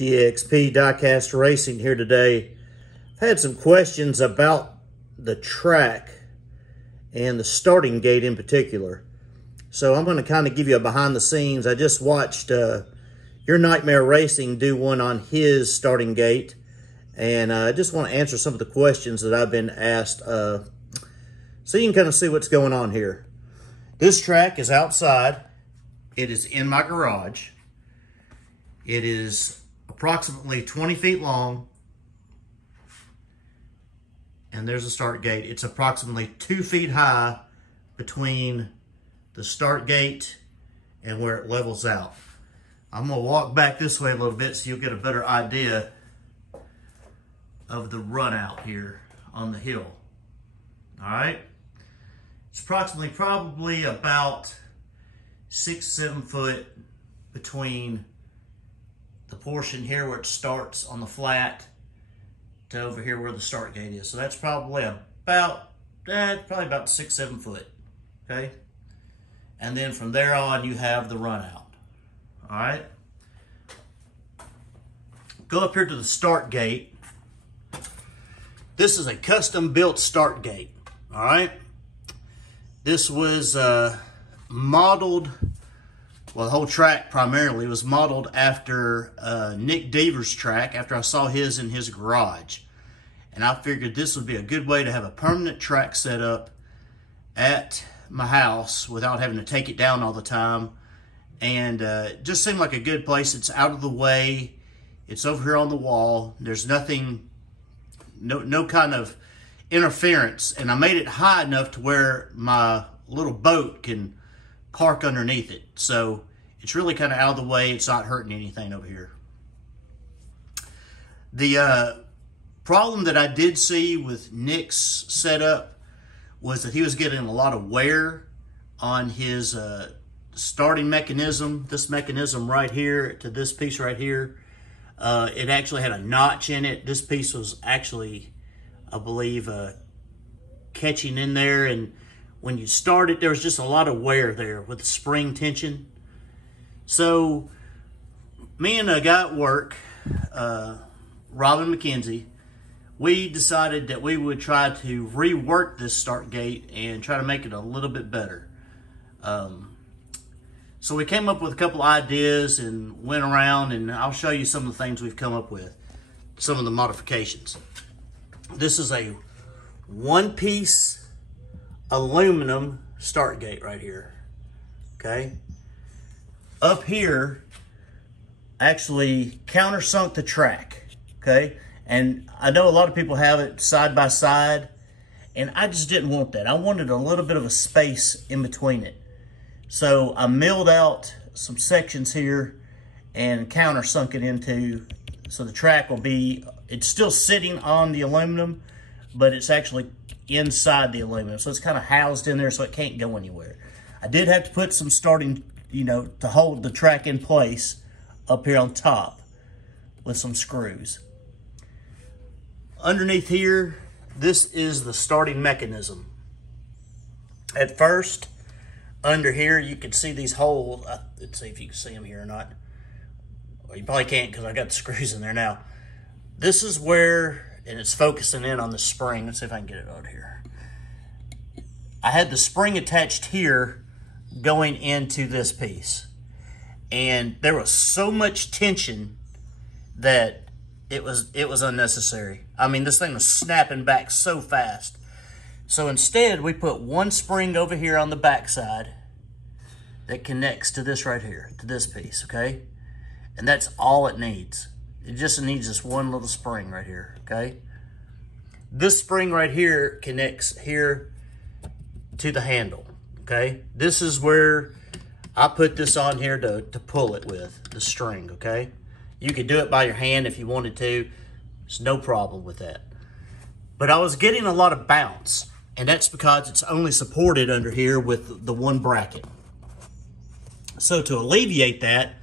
DXP Diecast Racing here today. I've had some questions about the track and the starting gate in particular. So I'm going to kind of give you a behind the scenes. I just watched Your Nightmare Racing do one on his starting gate. And I just want to answer some of the questions that I've been asked so you can kind of see what's going on here. This track is outside. It is in my garage. It is approximately 20 feet long. And there's a start gate. It's approximately 2 feet high between the start gate and where it levels out. I'm going to walk back this way a little bit so you'll get a better idea of the run out here on the hill. All right. It's probably about 6-7 foot between the portion here where it starts on the flat to over here where the start gate is. So that's probably about 6-7 foot. Okay. And then from there on, you have the run out. All right. Go up here to the start gate. This is a custom built start gate. All right. This was modeled, well, the whole track primarily was modeled after Nick Deaver's track after I saw his in his garage. And I figured this would be a good way to have a permanent track set up at my house without having to take it down all the time. And it just seemed like a good place. It's out of the way. It's over here on the wall. There's nothing, no kind of interference. And I made it high enough to where my little boat can park underneath it. So it's really kind of out of the way. It's not hurting anything over here. The problem that I did see with Nick's setup was that he was getting a lot of wear on his starting mechanism. This mechanism right here to this piece right here. It actually had a notch in it. This piece was actually, I believe, catching in there. And when you start it, there was just a lot of wear there with the spring tension. So me and a guy at work, Robin McKenzie, we decided that we would try to rework this start gate and try to make it a little bit better. So we came up with a couple ideas and went around, and I'll show you some of the things we've come up with, some of the modifications. This is a one-piece aluminum start gate right here, okay? Up here, actually countersunk the track, okay? And I know a lot of people have it side by side, and I just didn't want that. I wanted a little bit of a space in between it. So I milled out some sections here and countersunk it into, so the track will be, it's still sitting on the aluminum, but it's actually inside the aluminum. So it's kind of housed in there so it can't go anywhere. I did have to put some starting, to hold the track in place up here on top with some screws. Underneath here, this is the starting mechanism. At first, under here, you can see these holes. Let's see if you can see them here or not. Well, you probably can't because I got the screws in there now. This is where, and it's focusing in on the spring. Let's see if I can get it out here. I had the spring attached here going into this piece. And there was so much tension that it was unnecessary. I mean, this thing was snapping back so fast. So instead, we put one spring over here on the backside that connects to this right here, to this piece, okay? And that's all it needs. It just needs this one little spring right here, okay? This spring right here connects here to the handle, okay? This is where I put this on here to pull it with, the string, okay? You could do it by your hand if you wanted to. There's no problem with that. But I was getting a lot of bounce. And that's because it's only supported under here with the one bracket. So to alleviate that,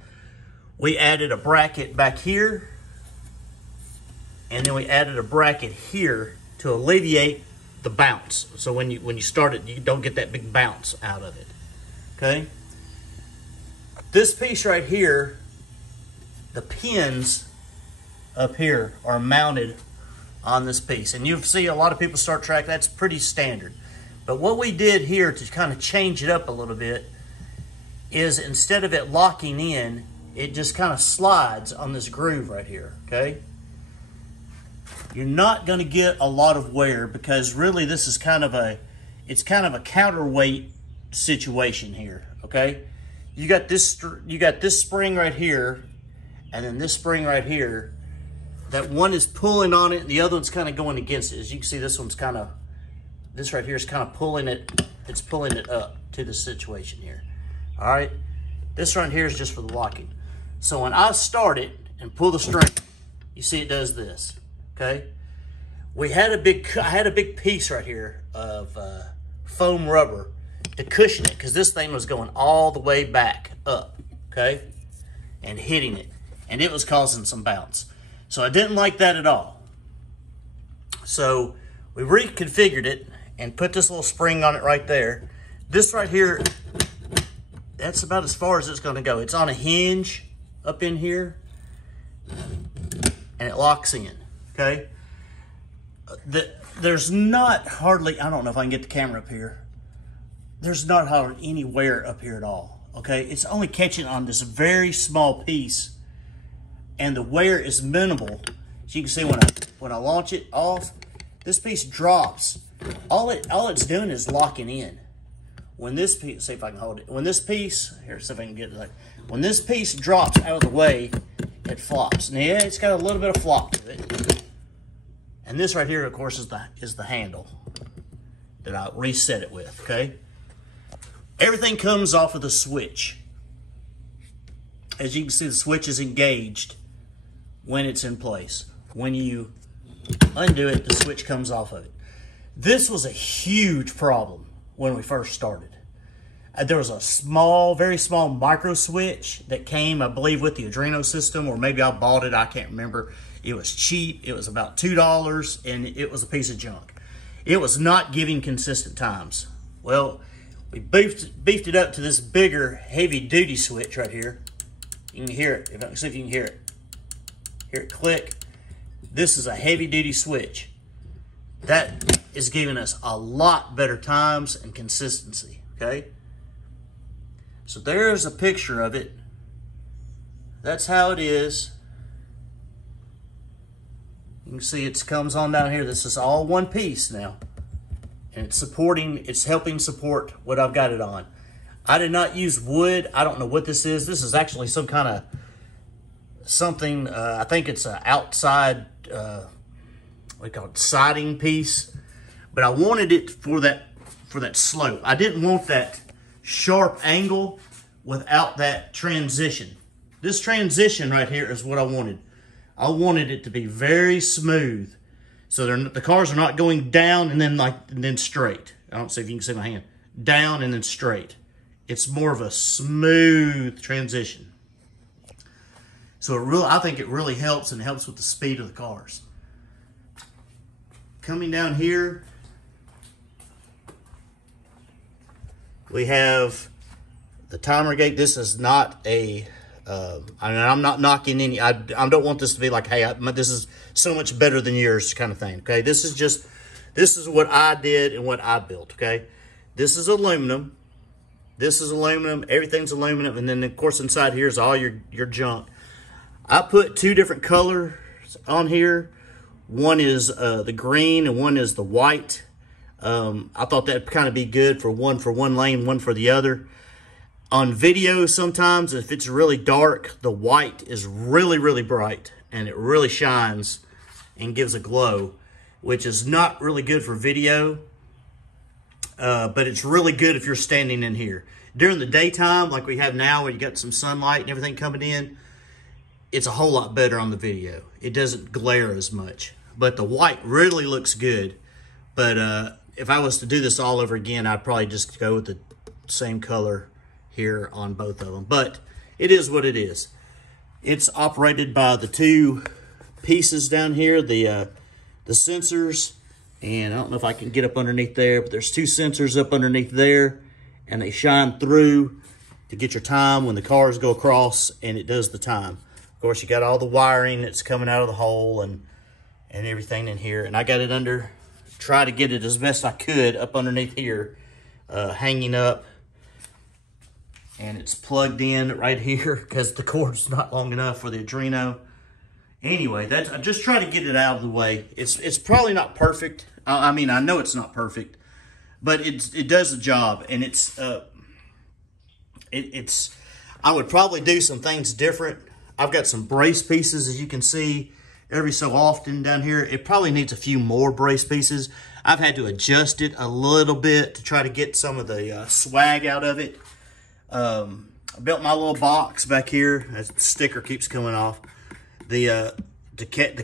we added a bracket back here. And then we added a bracket here to alleviate the bounce. So when you start it, you don't get that big bounce out of it. Okay? This piece right here, the pins up here are mounted on this piece. And you'll see a lot of people start track, that's pretty standard. But what we did here to kind of change it up a little bit is instead of it locking in, it just kind of slides on this groove right here, okay? You're not going to get a lot of wear because really this is kind of a, it's kind of a counterweight situation here, okay? You got this spring right here, and then this spring right here. That one is pulling on it, and the other one's kind of going against it. As you can see, this one's kind of, this right here is kind of pulling it, it's pulling it up to the situation here. All right, this right here is just for the locking. So when I start it and pull the string, you see it does this, okay? I had a big piece right here of foam rubber to cushion it because this thing was going all the way back up, okay? And hitting it, and it was causing some bounce. So I didn't like that at all. So we reconfigured it and put this little spring on it right there. This right here, that's about as far as it's gonna go. It's on a hinge up in here and it locks in, okay? There's not hardly, I don't know if I can get the camera up here. There's not hardly any wear up here at all, okay? It's only catching on this very small piece and the wear is minimal. As you can see when I launch it off, this piece drops. All it's doing is locking in. When this piece, see if I can hold it. When this piece, here, see if I can get it. Like, when this piece drops out of the way, it flops. Now, yeah, it's got a little bit of flop to it. And this right here, of course, is the handle that I reset it with, okay? Everything comes off of the switch. As you can see, the switch is engaged when it's in place. When you undo it, the switch comes off of it. This was a huge problem when we first started. There was a small, very small micro switch that came, I believe, with the Adreno system, or maybe I bought it, I can't remember. It was cheap, it was about $2, and it was a piece of junk. It was not giving consistent times. Well, we beefed it up to this bigger, heavy-duty switch right here. You can hear it, see if you can hear it. Hear it click. This is a heavy-duty switch. That is giving us a lot better times and consistency, okay? So there's a picture of it. That's how it is. You can see it comes on down here. This is all one piece now. And it's helping support what I've got it on. I did not use wood. I don't know what this is. This is actually some kind of something, I think it's an outside, what do you call it, siding piece. But I wanted it for that slope. I didn't want that sharp angle without that transition. This transition right here is what I wanted. I wanted it to be very smooth. So the cars are not going down and then straight. I don't see if you can see my hand. Down and then straight. It's more of a smooth transition. So I think it really helps, and helps with the speed of the cars. Coming down here, we have the timer gate. This is not a, I'm not knocking any, I don't want this to be like, hey, this is so much better than yours kind of thing, okay? This is what I did and what I built, okay? This is aluminum. This is aluminum. Everything's aluminum. And then, of course, inside here is all your junk. I put two different colors on here. One is the green and one is the white. I thought that'd kind of be good for one lane, one for the other. On video, sometimes if it's really dark, the white is really, really bright and it really shines and gives a glow, which is not really good for video, but it's really good if you're standing in here. During the daytime, like we have now, where you got some sunlight and everything coming in, it's a whole lot better on the video. It doesn't glare as much, but the white really looks good. But if I was to do this all over again, I'd probably just go with the same color here on both of them. But it is what it is. It's operated by the two pieces down here, the sensors, and I don't know if I can get up underneath there, but there's two sensors up underneath there, and they shine through to get your time when the cars go across, and it does the time. Of course, you got all the wiring that's coming out of the hole and everything in here. And I got it under, try to get it as best I could up underneath here, hanging up. And it's plugged in right here because the cord's not long enough for the Adreno. Anyway, I just try to get it out of the way. It's probably not perfect. I mean, I know it's not perfect, but it does the job. And I would probably do some things different. I've got some brace pieces, as you can see, every so often down here. It probably needs a few more brace pieces. I've had to adjust it a little bit to try to get some of the swag out of it. I built my little box back here. That sticker keeps coming off. The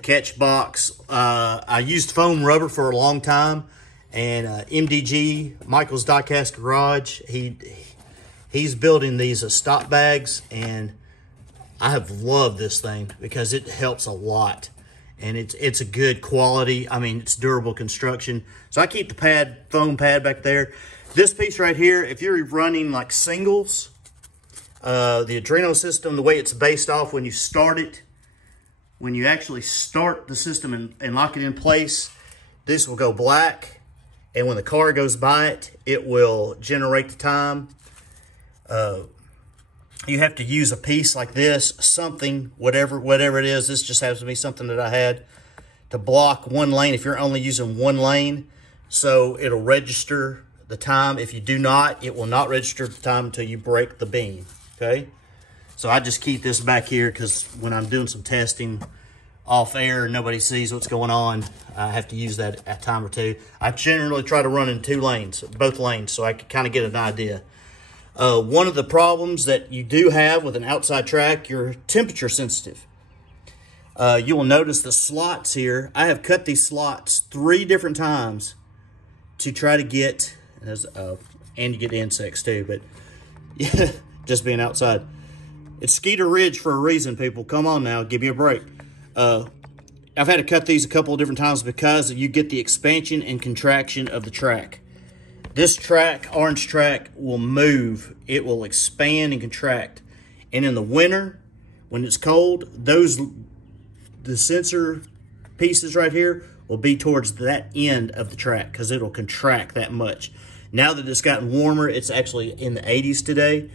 catch box. I used foam rubber for a long time, and MDG, Michael's Diecast Garage, he's building these stop bags, and I have loved this thing because it helps a lot, and it's a good quality. I mean, it's durable construction. So I keep the foam pad back there. This piece right here, if you're running like singles, the Adreno system, the way it's based off when you start it, when you actually start the system and lock it in place, this will go black. And when the car goes by it, it will generate the time. You have to use a piece like this, something, whatever it is. This just happens to be something that I had to block one lane if you're only using one lane. So it'll register the time. If you do not, it will not register the time until you break the beam, okay? So I just keep this back here because when I'm doing some testing off air and nobody sees what's going on, I have to use that a time or two. I generally try to run in both lanes, so I can kind of get an idea. One of the problems that you do have with an outside track, you're temperature sensitive. You will notice the slots here. I have cut these slots 3 different times to try to get, and you get insects too, but yeah, just being outside. It's Skeeter Ridge for a reason, people. Come on now, give me a break. I've had to cut these a couple of different times because you get the expansion and contraction of the track. This track, orange track, will move. It will expand and contract. And in the winter, when it's cold, the sensor pieces right here will be towards that end of the track because it'll contract that much. Now that it's gotten warmer, it's actually in the 80s today,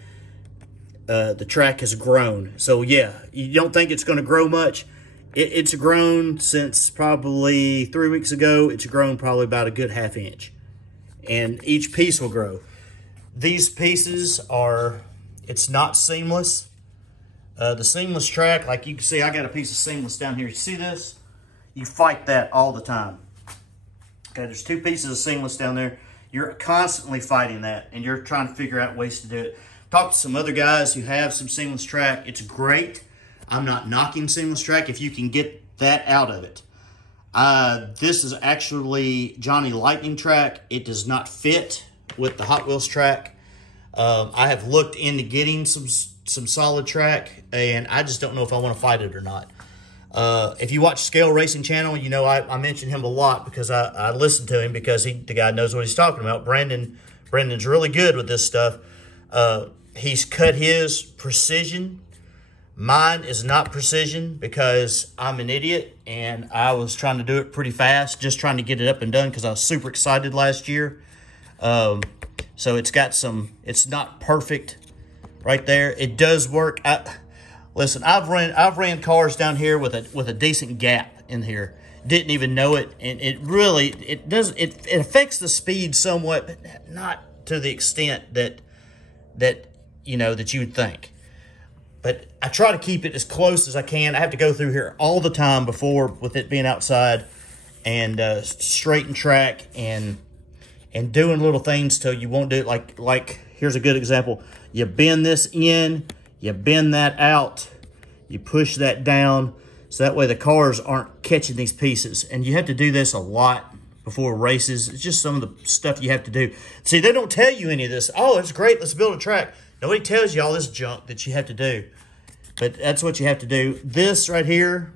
the track has grown. So yeah, you don't think it's going to grow much. It's grown since probably 3 weeks ago. It's grown probably about a good ½ inch. And each piece will grow. These pieces it's not seamless. The seamless track, like you can see, I got a piece of seamless down here. You see this? You fight that all the time. Okay, there's 2 pieces of seamless down there. You're constantly fighting that, and you're trying to figure out ways to do it. Talk to some other guys who have some seamless track. It's great. I'm not knocking seamless track if you can get that out of it. This is actually Johnny Lightning track. It does not fit with the Hot Wheels track. I have looked into getting some solid track, and I just don't know if I want to fight it or not. If you watch Scale Racing Channel, you know I mention him a lot because I listen to him because the guy knows what he's talking about. Brendan's really good with this stuff. He's cut his precision. Mine is not precision because I'm an idiot and I was trying to do it pretty fast, just trying to get it up and done because I was super excited last year. So it's not perfect right there. It does work. Listen, I've ran cars down here with a decent gap in here. Didn't even know it, and it affects the speed somewhat, but not to the extent that you would think. But I try to keep it as close as I can. I have to go through here all the time before, with it being outside, and straighten track and doing little things till you won't do it. Like here's a good example. You bend this in, you bend that out, you push that down, so that way the cars aren't catching these pieces. And you have to do this a lot before races. It's just some of the stuff you have to do. See, they don't tell you any of this. Oh, it's great, let's build a track. Nobody tells you all this junk that you have to do. But that's what you have to do. This right here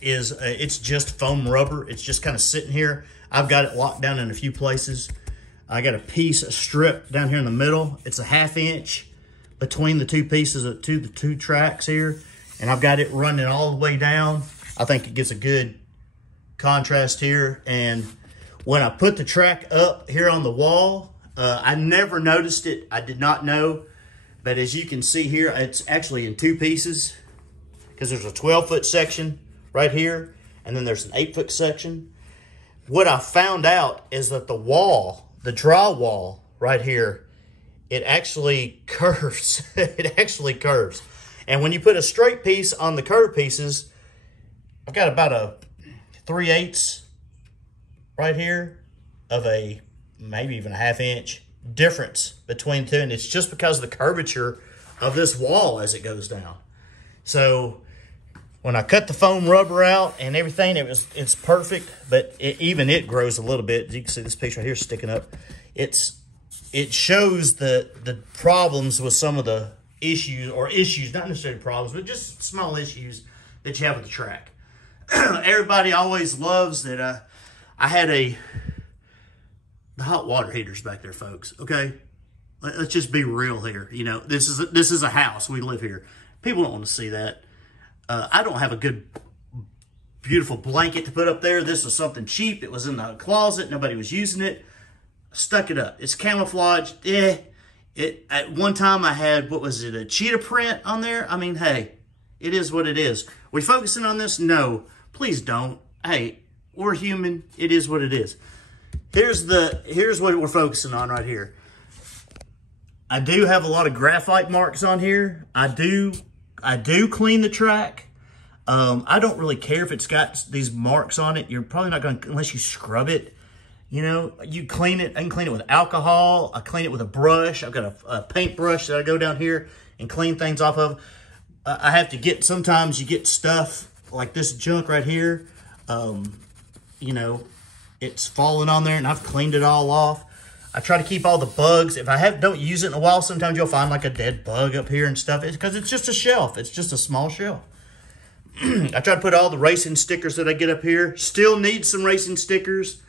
is, it's just foam rubber. It's just kind of sitting here. I've got it locked down in a few places. I got a strip down here in the middle. It's a ½ inch between the 2 pieces of the two tracks here. and I've got it running all the way down. I think it gives a good contrast here. And when I put the track up here on the wall, I never noticed it. I did not know. But as you can see here, it's actually in 2 pieces, because there's a 12-foot section right here, and then there's an 8-foot section. What I found out is that the wall, the drywall right here, it actually curves. It actually curves. And when you put a straight piece on the curved pieces, I've got about a 3/8 right here of a maybe even a 1/2 inch difference between the two, and it's just because of the curvature of this wall as it goes down. So when I cut the foam rubber out and everything, it's perfect, but even it grows a little bit. You can see this piece right here sticking up. It shows the problems with some of the issues, not necessarily problems, but just small issues that you have with the track. Everybody always loves that I had the hot water heaters back there, folks. Okay, let's just be real here. You know, this is a house. We live here. People don't want to see that. I don't have a good, beautiful blanket to put up there. This was something cheap. It was in the closet. Nobody was using it. Stuck it up. It's camouflaged. At one time I had, what was it, a cheetah print on there? I mean, hey, it is what it is. We focusing on this? No, please don't. Hey, we're human. It is what it is. Here's what we're focusing on right here. I do have a lot of graphite marks on here. I do clean the track. I don't really care if it's got these marks on it. You're probably not going to, unless you scrub it. You know, you clean it. I can clean it with alcohol. I clean it with a brush. I've got a paint brush that I go down here and clean things off of. I have to get, sometimes you get stuff like this junk right here. You know, it's falling on there, and I've cleaned it all off. I try to keep all the bugs. If I don't use it in a while, sometimes you'll find like a dead bug up here and stuff. It's because it's just a shelf. It's just a small shelf. I try to put all the racing stickers that I get up here. Still need some racing stickers.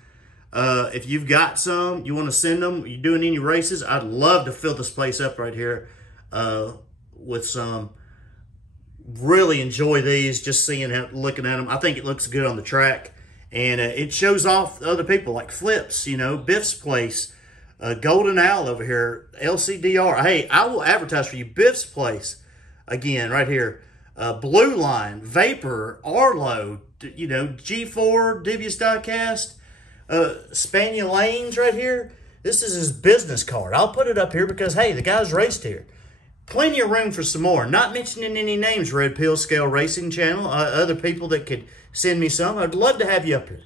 If you've got some, you want to send them, you're doing any races, I'd love to fill this place up right here with some. Really enjoy these, just seeing how, looking at them. I think it looks good on the track. And it shows off other people like Flips, you know, Biff's Place, Golden Owl over here, LCDR. Hey, I will advertise for you. Biff's Place, again, right here. Blue Line, Vapor, Arlo, you know, G4, Devious Diecast, Spaniel Lanes right here. This is his business card. I'll put it up here because, hey, the guy's raced here. Plenty of room for some more. Not mentioning any names, Red Pill Scale Racing Channel. Other people that could send me some. I'd love to have you up here.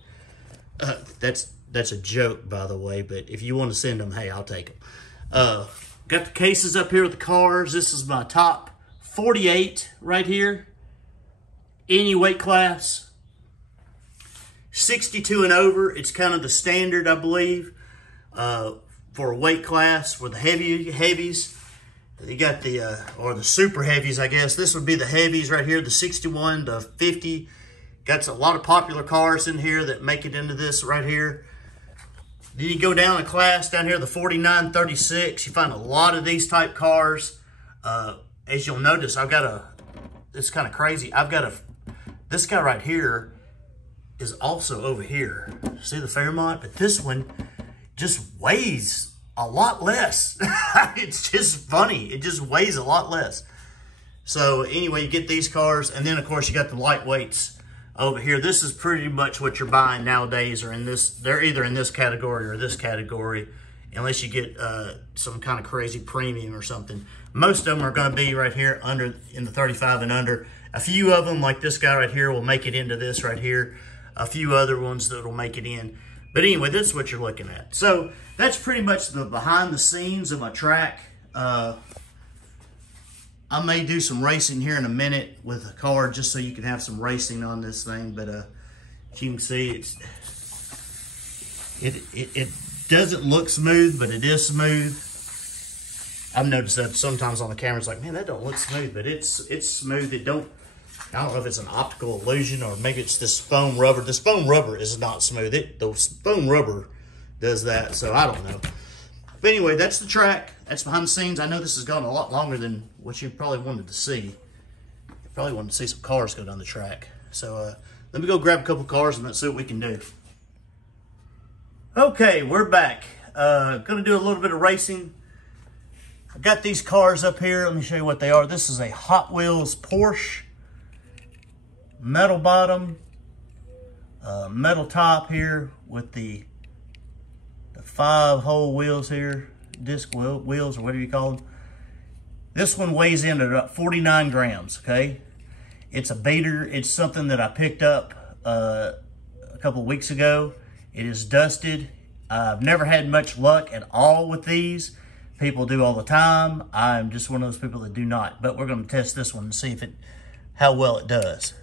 That's a joke, by the way, but if you want to send them, hey, I'll take them. Got the cases up here with the cars. This is my top 48 right here. Any weight class. 62 and over. It's kind of the standard, I believe, for a weight class for the heavies. You got the, or the super heavies, I guess. This would be the heavies right here, the 61 to 50. Got a lot of popular cars in here that make it into this right here. Then you go down a class down here, the 4936. You find a lot of these type cars. As you'll notice, I've got it's kind of crazy. This guy right here is also over here. See the Fairmont? But this one just weighs a lot less. It's just funny. It just weighs a lot less. So anyway, you get these cars, and then of course you got the lightweights over here. This is pretty much what you're buying nowadays, or in this. They're either in this category or this category, unless you get some kind of crazy premium or something. Most of them are going to be right here under in the 35 and under. A few of them, like this guy right here, will make it into this right here. A few other ones that will make it in. But anyway, this is what you're looking at. So that's pretty much the behind the scenes of my track. I may do some racing here in a minute with a car just so you can have some racing on this thing. But as you can see, it doesn't look smooth, but it is smooth. I've noticed that sometimes on the camera, it's like, man, that don't look smooth, but it's smooth. I don't know if it's an optical illusion or maybe it's this foam rubber. This foam rubber is not smooth. The foam rubber does that, so I don't know. But anyway, that's the track. That's behind the scenes. I know this has gone a lot longer than what you probably wanted to see. Probably want to see some cars go down the track. So let me go grab a couple cars and let's see what we can do. Okay, we're back. Gonna do a little bit of racing. I got these cars up here. Let me show you what they are. This is a Hot Wheels Porsche. Metal bottom, metal top here with the 5-hole wheels here, disc wheels or whatever you call them. This one weighs in at about 49 grams, okay? It's a beater. It's something that I picked up a couple of weeks ago. It is dusted. I've never had much luck at all with these. People do all the time. I'm just one of those people that do not. But we're going to test this one and see how well it does.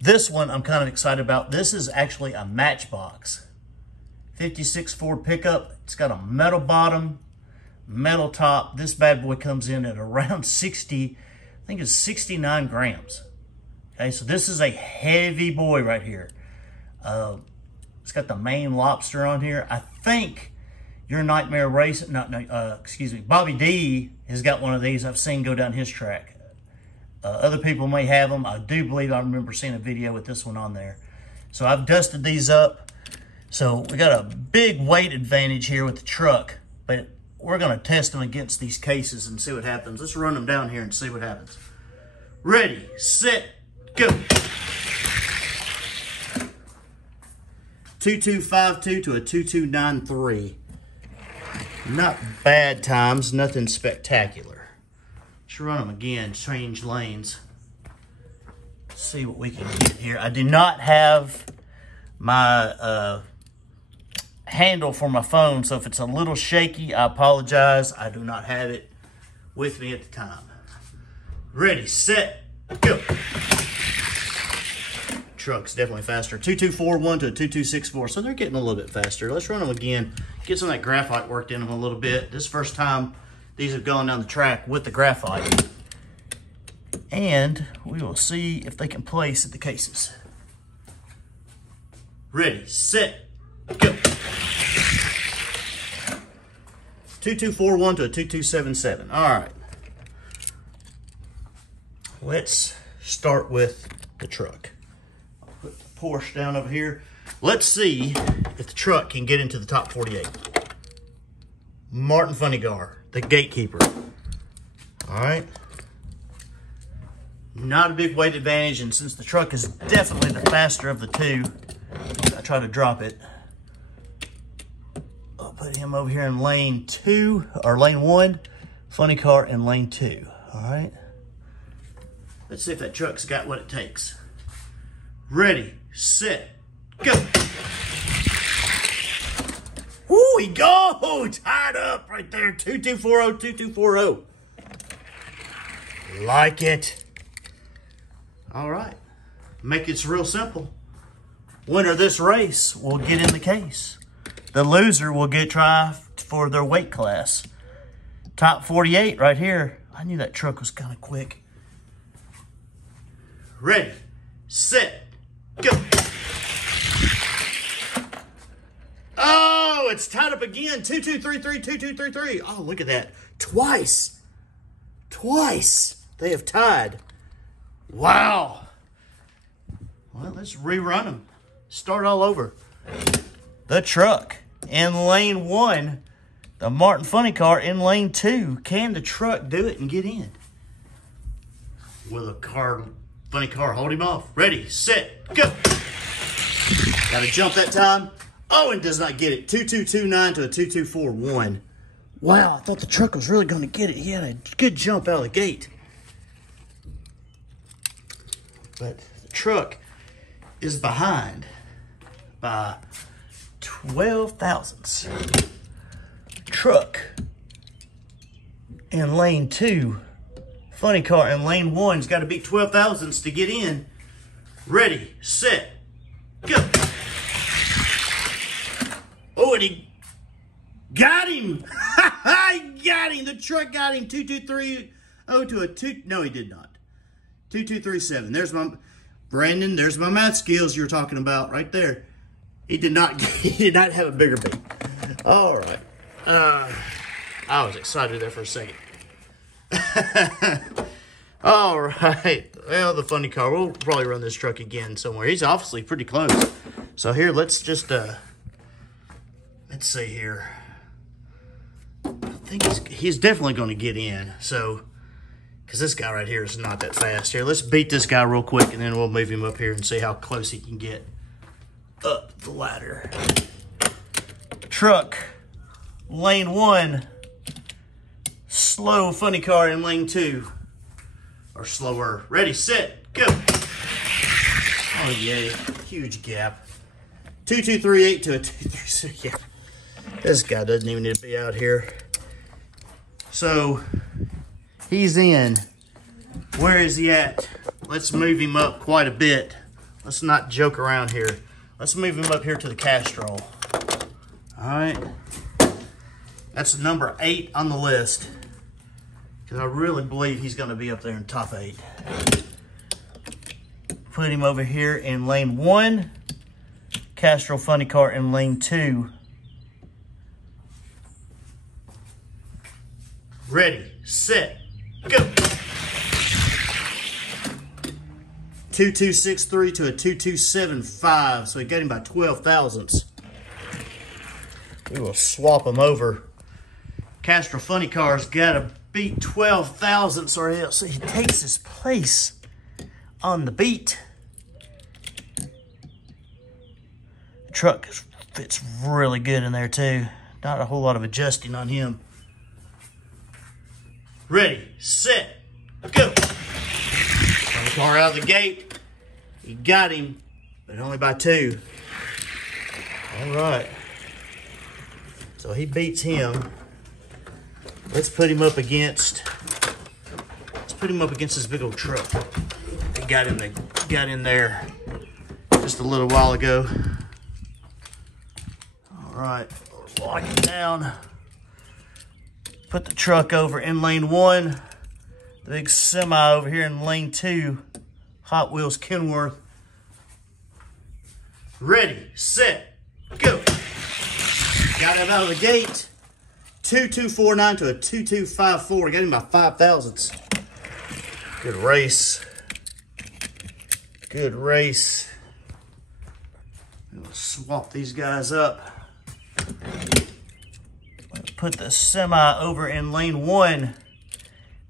This one I'm kind of excited about. This is actually a Matchbox. 56 Ford pickup. It's got a metal bottom, metal top. This bad boy comes in at around 60, I think it's 69 grams. Okay, so this is a heavy boy right here. It's got the Maine Lobster on here. I think Your Nightmare Racing, Bobby D has got one of these. I've seen go down his track. Other people may have them. I do believe I remember seeing a video with this one on there. So I've dusted these up. So we got a big weight advantage here with the truck, but we're going to test them against these cases and see what happens. Let's run them down here and see what happens. Ready, set, go. 2252 to a 2293. Not bad times, nothing spectacular. Let's run them again, change lanes. See what we can get here. I do not have my handle for my phone, so if it's a little shaky, I apologize. I do not have it with me at the time. Ready, set, go. Truck's definitely faster. 2241 to a 2264, so they're getting a little bit faster. Let's run them again, get some of that graphite worked in them a little bit. This is the first time these have gone down the track with the graphite. And we will see if they can place at the cases. Ready, set, go. 2241 to a 2277. All right. Let's start with the truck. I'll put the Porsche down over here. Let's see if the truck can get into the top 48. Martin Funnegar, the gatekeeper. All right. Not a big weight advantage, and since the truck is definitely the faster of the two, I try to drop it. I'll put him over here in lane 2, or lane 1, funny car in lane 2. All right. Let's see if that truck's got what it takes. Ready, set, go. Woo, he go! Tied up right there. 2240, 2240. Like it. All right. Make it real simple. Winner of this race will get in the case. The loser will get try for their weight class. Top 48 right here. I knew that truck was kind of quick. Ready, set, go. Oh, it's tied up again. 2233, 2233. Oh, look at that. Twice. They have tied. Wow. Well, let's rerun them. Start all over. The truck in lane 1. The Martin Funny Car in lane 2. Can the truck do it and get in? Will the funny car hold him off? Ready, set, go. Got to jump that time. Oh, and does not get it. 2229 to a 2241. Wow, I thought the truck was really going to get it. He had a good jump out of the gate. But the truck is behind by 12 thousandths. Truck in lane 2. Funny car in lane 1's got to beat 12 thousandths to get in. Ready, set, go. Oh, and he got him. I got him. The truck got him. 2230 to a 2. No, he did not. 2237. There's my Brandon. There's my math skills you were talking about right there. He did not. He did not have a bigger beat. All right. I was excited there for a second. All right. Well, the funny car. We'll probably run this truck again somewhere. He's obviously pretty close. So here, let's just, let's see here. I think he's definitely going to get in. So, because this guy right here is not that fast. Here, let's beat this guy real quick, and then we'll move him up here and see how close he can get up the ladder. Truck, lane 1. Slow funny car in lane 2. Or slower. Ready, set, go. Oh, yay. Huge gap. 2238 to a 236. Yeah. This guy doesn't even need to be out here. So, he's in. Where is he at? Let's move him up quite a bit. Let's not joke around here. Let's move him up here to the Castrol. All right. That's number 8 on the list. Because I really believe he's going to be up there in top 8. Put him over here in lane 1. Castrol funny car in lane 2. Ready, set, go. 2263 to a 2275. So he got him by 12 thousandths. We will swap him over. Castrol funny car's got to beat 12 thousandths or else he takes his place on the beat. The truck fits really good in there too. Not a whole lot of adjusting on him. Ready, set, go. Funny car out of the gate. He got him, but only by 2. All right. So he beats him. Let's put him up against this big old truck. He got in there just a little while ago. All right, lock it down. Put the truck over in lane 1. The big semi over here in lane 2. Hot Wheels Kenworth. Ready, set, go. Got him out of the gate. 2249 to a 2254. Got him by 5 thousandths. Good race. Good race. We'll swap these guys up. Put the semi over in lane 1.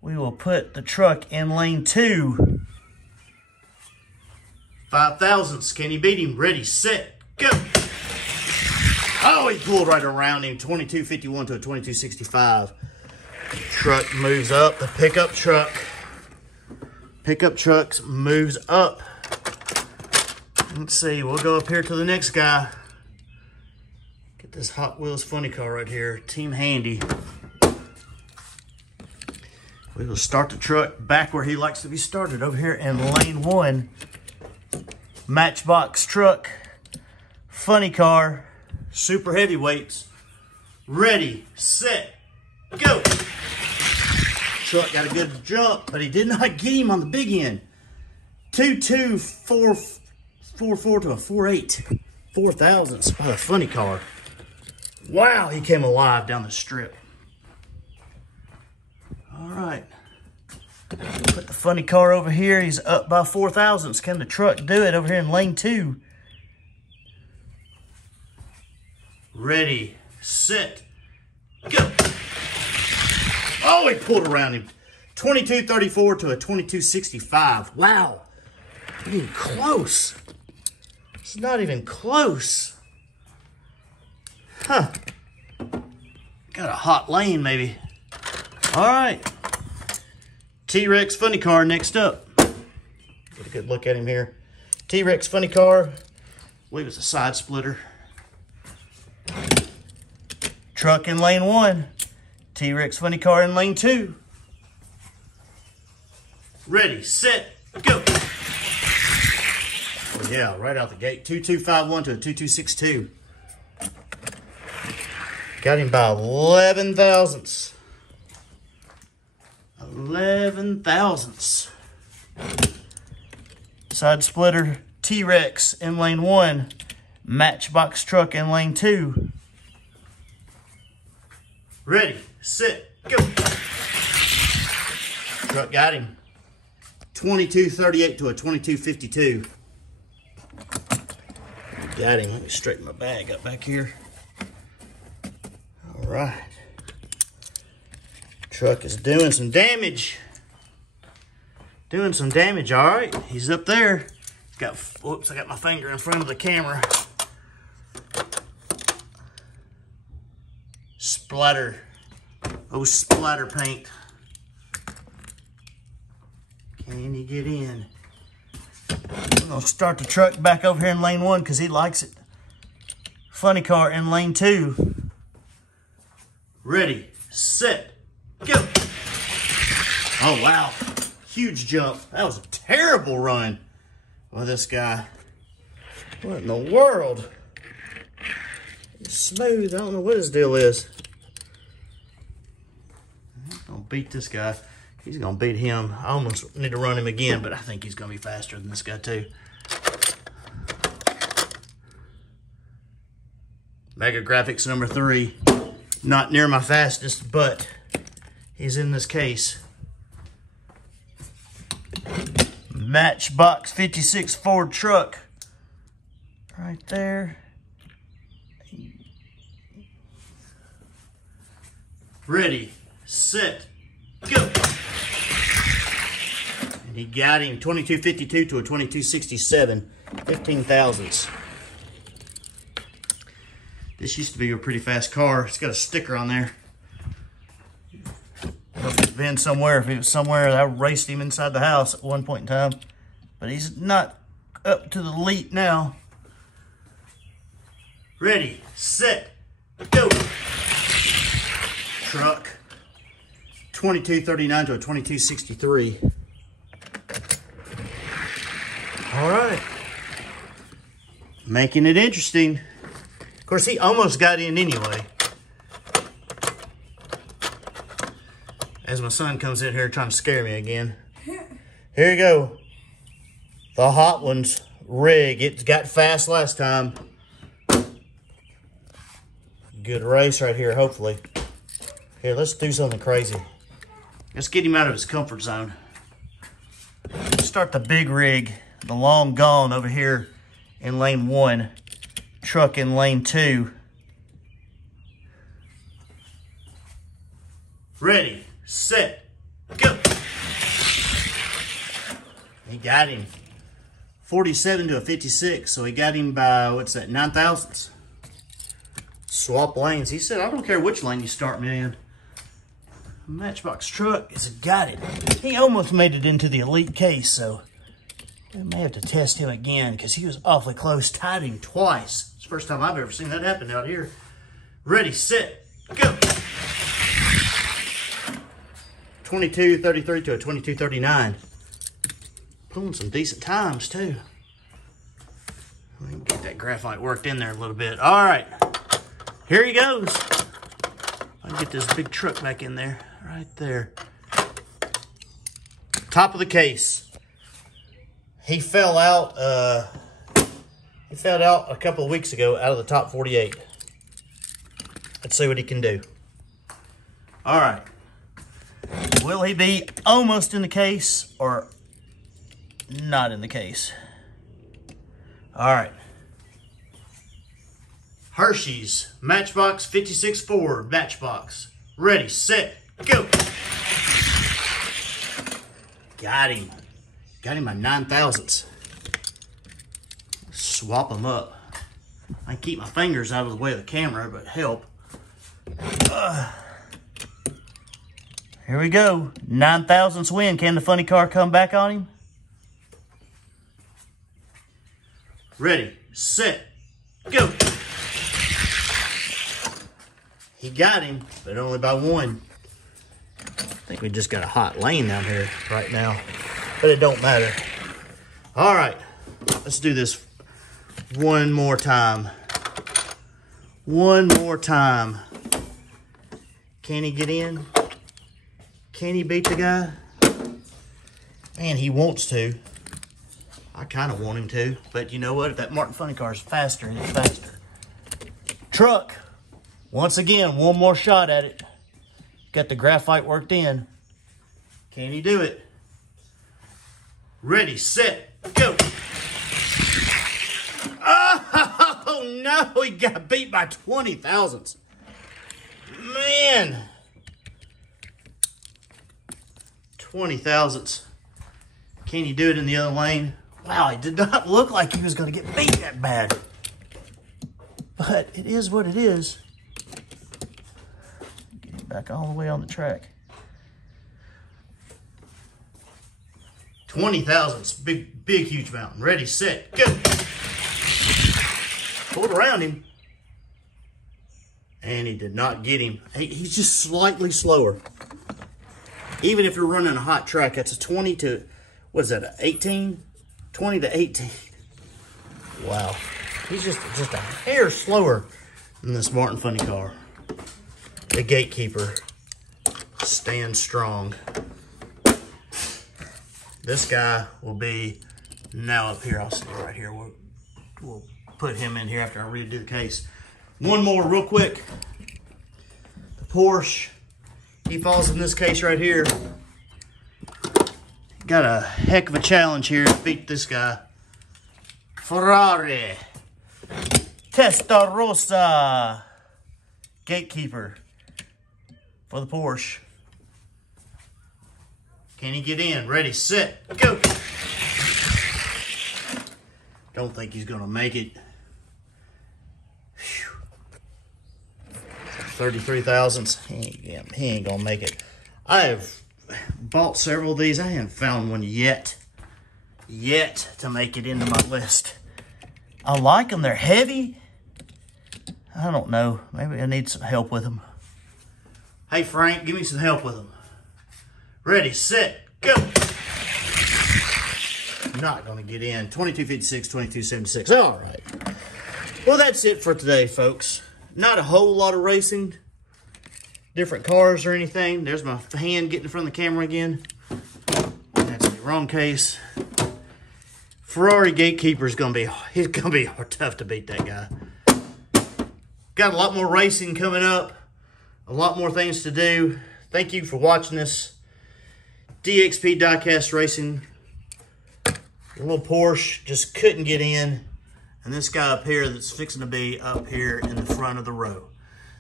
We will put the truck in lane 2. 5 thousandths. Can he beat him? Ready, set, go. Oh, he pulled right around him. 2251 to a 2265. Truck moves up. The pickup truck. Pickup trucks moves up. Let's see. We'll go up here to the next guy. Get this Hot Wheels funny car right here. Team Handy. We will start the truck back where he likes to be started. Over here in lane 1. Matchbox truck. Funny car. Super heavyweights. Ready, set, go. Truck got a good jump, but he did not get him on the big end. 2244 to a 48. 4 thousandths by the funny car. Wow, he came alive down the strip. All right. Put the funny car over here. He's up by 4 thousandths. Can the truck do it over here in lane 2? Ready, set, go. Oh, he pulled around him. 2234 to a 2265. Wow. Not even close. It's not even close. Huh. Got a hot lane, maybe. All right. T-Rex funny car next up. Get a good look at him here. T-Rex funny car. I believe it's a side splitter. Truck in lane 1. T-Rex funny car in lane 2. Ready, set, go. Oh yeah, right out the gate. 2251 to a 2262. Got him by 11 thousandths. 11 thousandths. Side splitter T-Rex in lane 1. Matchbox truck in lane 2. Ready, set, go. Truck got him. 2238 to a 2252. Got him. Let me straighten my bag up back here. All right. Truck is doing some damage. Doing some damage, all right. He's up there. Whoops, I got my finger in front of the camera. Splatter. Oh, splatter paint. Can he get in? I'm gonna start the truck back over here in lane 1 because he likes it. Funny car in lane 2. Ready, set, go. Oh, wow. Huge jump. That was a terrible run with this guy. What in the world? It's smooth. I don't know what his deal is. I'm gonna beat this guy. He's gonna beat him. I almost need to run him again, but I think he's gonna be faster than this guy too. Mega Graphics number 3. Not near my fastest, but he's in this case. Matchbox 56 Ford truck. Right there. Ready, set, go. And he got him 2252 to a 2267, 15 thousandths. This used to be a pretty fast car. It's got a sticker on there. I don't know if it's been somewhere. If it was somewhere, I raced him inside the house at one point in time. But he's not up to the elite now. Ready, set, go. Truck 2239 to a 2263. All right. Making it interesting. Of course, he almost got in anyway. As my son comes in here trying to scare me again. Here you go. The Hot Ones rig. It got fast last time. Good race right here, hopefully. Here, let's do something crazy. Let's get him out of his comfort zone. Let's start the big rig, the long gone over here in lane 1. Truck in lane 2. Ready, set, go. He got him 47 to a 56, so he got him by, what's that, 9 thousandths. Swap lanes. He said, I don't care which lane you start me in. Matchbox truck is got it. He almost made it into the elite case, so I may have to test him again because he was awfully close. Tied him twice. It's the first time I've ever seen that happen out here. Ready, set, go. 2233 to a 2239. Pulling some decent times too. Let me get that graphite worked in there a little bit. All right, here he goes. I'll get this big truck back in there, right there. Top of the case. He fell out a couple of weeks ago out of the top 48. Let's see what he can do. All right. Will he be almost in the case or not in the case? All right. Hershey's Matchbox 56 Ford Matchbox. Ready, set, go. Got him. Got him by 9 thousandths. Swap them up. I keep my fingers out of the way of the camera, but help. Here we go. 9 thousandths win. Can the funny car come back on him? Ready, set, go. He got him, but only by 1. I think we just got a hot lane down here right now, but it don't matter. All right, let's do this one more time. One more time. Can he get in? Can he beat the guy? Man, he wants to. I kind of want him to, but you know what? If that Martin Funny car is faster, it's faster. Truck. Once again, one more shot at it. Got the graphite worked in. Can he do it? Ready, set, go. Oh no, he got beat by 20 thousandths. Man. 20 thousandths. Can he do it in the other lane? Wow, it did not look like he was going to get beat that bad. But it is what it is. Get him back all the way on the track. 20 thousandths. Big, big, huge mountain. Ready, set, go. Pulled around him. And he did not get him. He's just slightly slower. Even if you're running a hot track, that's a 20 to, what is that, 18? 20 to 18. Wow. He's just a hair slower than this Smart and Funny car. The Gatekeeper stands strong. This guy will be now up here. I'll see right here. We'll put him in here after I redo the case. One more real quick. The Porsche. He falls in this case right here. Got a heck of a challenge here to beat this guy. Ferrari Testarossa Gatekeeper for the Porsche. Can he get in? Ready, set, go. Don't think he's gonna make it. 33 thousandths. He ain't gonna make it. I have bought several of these. I haven't found one yet to make it into my list. I like them. They're heavy. I don't know. Maybe I need some help with them. Hey, Frank, give me some help with them. Ready, set, go. Not gonna get in. 2256, 2276. All right. Well, that's it for today, folks. Not a whole lot of racing, different cars or anything. There's my hand getting in front of the camera again. That's the wrong case. Ferrari Gatekeeper is he's gonna be tough to beat, that guy. Got a lot more racing coming up, a lot more things to do. Thank you for watching this DXP Diecast Racing. The little Porsche just couldn't get in. And this guy up here that's fixing to be up here in the front of the row.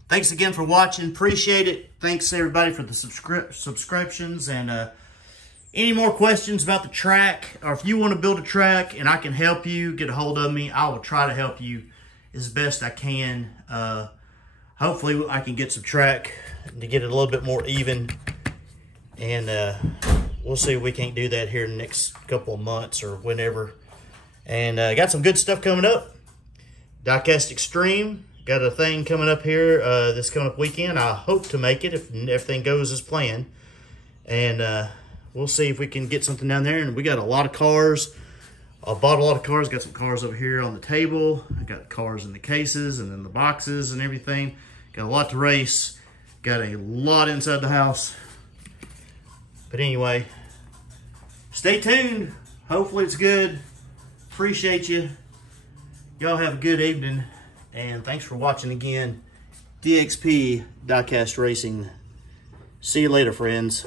Thanks again for watching. Appreciate it. Thanks, everybody, for the subscriptions. And any more questions about the track, or if you want to build a track and I can help you, get a hold of me. I will try to help you as best I can. Hopefully, I can get some track to get it a little bit more even. And we'll see if we can't do that here in the next couple of months or whenever. And got some good stuff coming up. Diecast Extreme. Got a thing coming up here this coming up weekend. I hope to make it if everything goes as planned. And we'll see if we can get something down there. And we got a lot of cars. I bought a lot of cars. Got some cars over here on the table. I got cars in the cases and in the boxes and everything. Got a lot to race. Got a lot inside the house. But anyway, stay tuned. Hopefully it's good. Appreciate you. Y'all have a good evening. And thanks for watching again. DXP Diecast Racing. See you later, friends.